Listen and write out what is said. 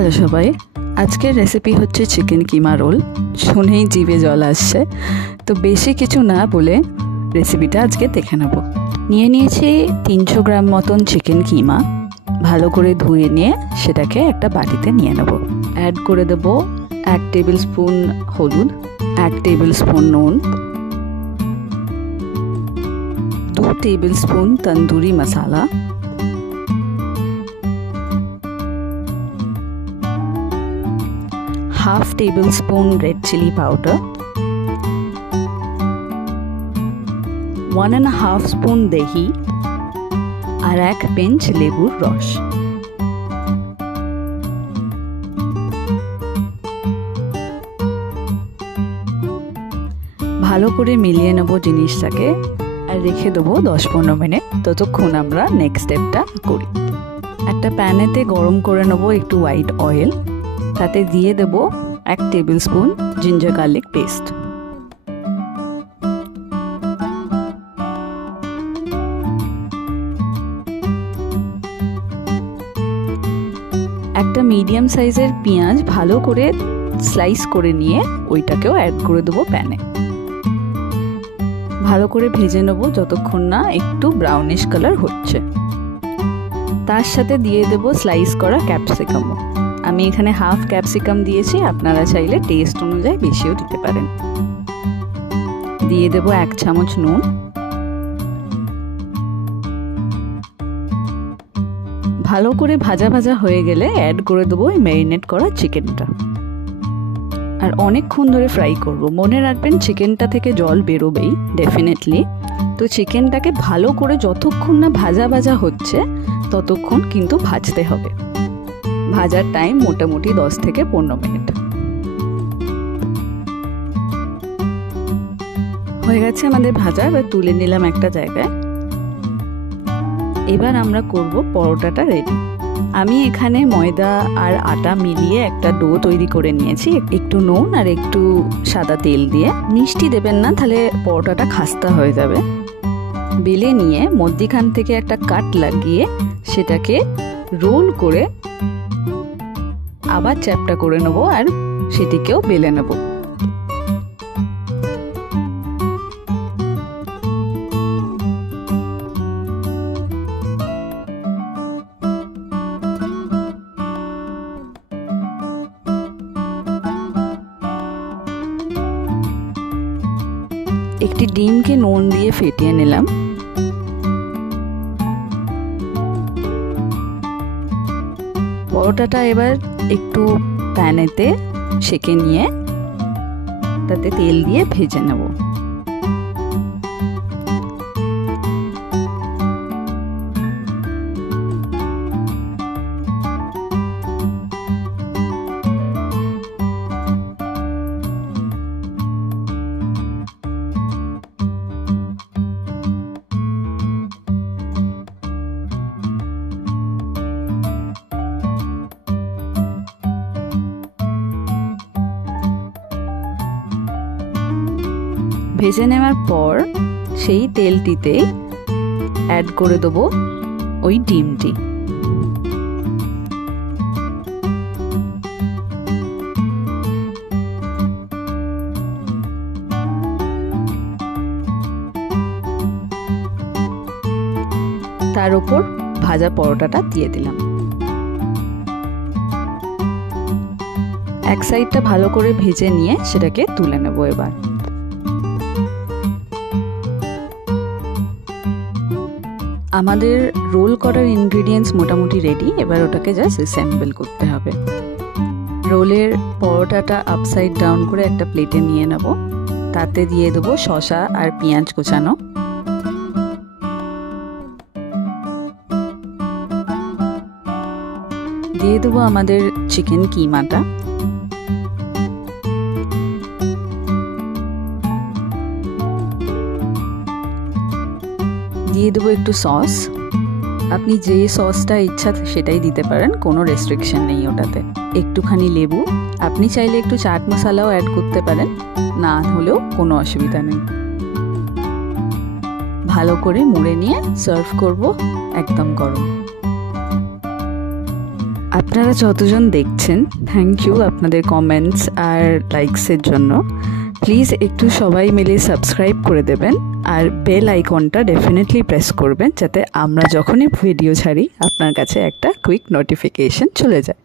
Hello সবাই, আজকের recipe হচ্ছে চিকেন কিমা রোল। শুনেই জিভে জল আসছে, তো বেশি কিছু না বলে রেসিপিটা আজকে দেখে নেব। নিয়েছি 300 গ্রাম মতন চিকেন কিমা। ভালো করে ধুয়ে নিয়ে সেটাকে একটা বাটিতে নিয়ে নেব। অ্যাড করে দেব 1 টেবিল স্পুন হলুদ, 1 টেবিল স্পুন নুন, 2 tablespoon tandoori masala, half tablespoon red chilli powder, 1.5 spoon दही और 1 पिंच लेबुर रस। ভালো করে মিলিয়ে নেব জিনিসটাকে আর রেখে দেবো 10-15 মিনিট। ততক্ষণ আমরা নেক্সট স্টেপটা করি। একটা প্যানেতে গরম করে নেব একটু হোয়াইট অয়েল, তাতে দিয়ে দেব 1 table spoon ginger garlic paste. একটা মিডিয়াম সাইজের পেঁয়াজ ভালো করে স্লাইস করে নিয়ে ওইটাকেও অ্যাড করে দেবো প্যানে। ভালো করে ভেজে নেব যতক্ষণ না একটু ব্রাউনিশ কালার হচ্ছে। তার সাথে দিয়ে দেব স্লাইস করা ক্যাপসিকামও। আমি এখানে হাফ ক্যাপসিকাম দিয়েছি, আপনারা চাইলে টেস্ট অনুযায়ী বেশিও দিতে পারেন। দিয়ে দেব 1 চামচ নুন। ভালো করে ভাজা ভাজা হয়ে গেলে অ্যাড করে দেবো এই ম্যারিনেট করা চিকেনটা। আর অনেকক্ষণ ধরে ফ্রাই করব। মনে রাখবেন চিকেনটা থেকে জল বেরোবেই ডেফিনেটলি। তো চিকেনটাকে ভালো করে যতক্ষণ না ভাজা ভাজা হচ্ছে ততক্ষণ কিন্তু ভাজতে হবে। ভাজার টাইম মোটামুটি 10 থেকে 15 মিনিট। হয়ে গেছে আমাদের ভাজা, এবার তুলে নিলাম একটা জায়গায়। এবার আমরা করব পরোটাটা রেডি। আমি এখানে ময়দা আর আটা মিলিয়ে একটা ডো তৈরি করে নিয়েছি, একটু নুন আর একটু সাদা তেল দিয়ে। মিষ্টি দেবেন না, তাহলে পরোটাটা খাস্তা হয়ে যাবে। বেলে নিয়ে মধ্যিখান থেকে একটা কাট লাগিয়ে সেটাকে রোল করে আবার চ্যাপটা করে নেব আর সেটিকেও বেলে নেব। একটি ডিমকে নুন দিয়ে ফেটিয়ে নিলাম। পরোটাটা এবার একটু প্যানেতে সেঁকে নিয়ে তাতে তেল দিয়ে ভেজে নেব। ভেজে নেওয়ার পর সেই তেলটিতে অ্যাড করে দেবো ওই ডিমটি। তার উপর ভাজা পরোটাটা দিয়ে দিলাম। এক সাইডটা ভালো করে ভেজে নিয়ে সেটাকে তুলে নেব। এবার আমাদের রোল করার ইনগ্রেডিয়েন্টস মোটামুটি রেডি। এবার ওটাকে জাস্ট অ্যাসেম্বল করতে হবে। রোলের পরোটাটা আপসাইড ডাউন করে একটা প্লেটে নিয়ে নেব। তাতে দিয়ে দেবো শসা আর পেঁয়াজ কোচানো। দিয়ে দেবো আমাদের চিকেন কিমাটা। দিয়ে দেবো একটু সস। আপনি যে সসটা ইচ্ছা সেটাই দিতে পারেন, কোনো রেস্ট্রিকশন নেই ওটাতে। একটুখানি লেবু, আপনি চাইলে একটু চাট মশলাও অ্যাড করতে পারেন, না হলেও কোনো অসুবিধা নেই। ভালো করে মুড়ে নিয়ে সার্ভ করব একদম গরম। আপনারা যতজন দেখছেন থ্যাংক ইউ আপনাদের কমেন্টস আর লাইকসের জন্য। প্লিজ একটু সবাই মিলে সাবস্ক্রাইব করে দেবেন আর বেল আইকনটা ডেফিনেটলি প্রেস করবেন যাতে আমরা যখনই ভিডিও ছাড়ি আপনার কাছে একটা কুইক নোটিফিকেশন চলে যায়।